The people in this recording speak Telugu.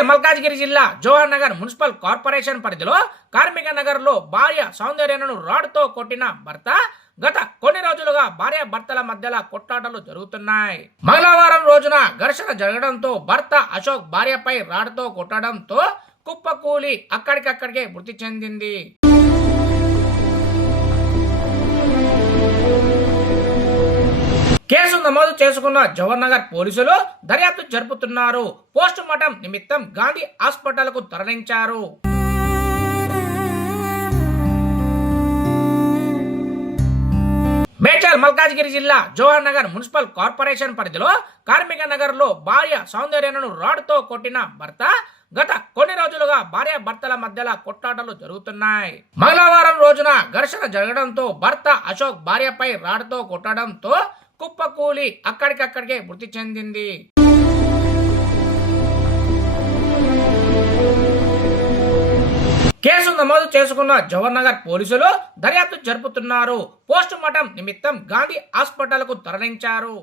మేడ్చల్ మల్కాజ్గిరి జిల్లా జవహర్ నగర్ మున్సిపల్ కార్పొరేషన్ పరిధిలో కార్మిక నగర్ లో భార్య సౌందర్యను రాడ్తో కొట్టిన భర్త గత కొన్ని రోజులుగా భార్య భర్తల మధ్యలో కొట్లాటలు జరుగుతున్నాయి. మంగళవారం రోజున ఘర్షణ జరగడంతో భర్త అశోక్ భార్యపై రాడ్తో కొట్టడంతో కుప్పకూలి అక్కడికక్కడికే మృతి చెందింది. కేసు నమోదు చేసుకున్న జవహర్ నగర్ పోలీసులు దర్యాప్తు జరుపుతున్నారు. పోస్ట్ మార్టం నిమిత్తం గాంధీ హాస్పిటల్ కు తరలించారు. మేడ్చల్ మల్కాజ్గిరి జిల్లా జవహర్ నగర్ మున్సిపల్ కార్పొరేషన్ పరిధిలో కార్మిక నగర్ లో భార్య సౌందర్యను రాడ్తో కొట్టిన భర్త గత కొన్ని రోజులుగా భార్య భర్తల మధ్యలో కొట్లాటలు జరుగుతున్నాయి. మంగళవారం రోజున ఘర్షణ జరగడంతో భర్త అశోక్ భార్యపై రాడ్తో కొట్టడంతో కుప్పకూలి అక్కడికక్కడికే మృతి చెందింది. కేసు నమోదు చేసుకున్న జవహర్ నగర్ పోలీసులు దర్యాప్తు జరుపుతున్నారు. పోస్ట్ మార్టం నిమిత్తం గాంధీ హాస్పిటల్ కు తరలించారు.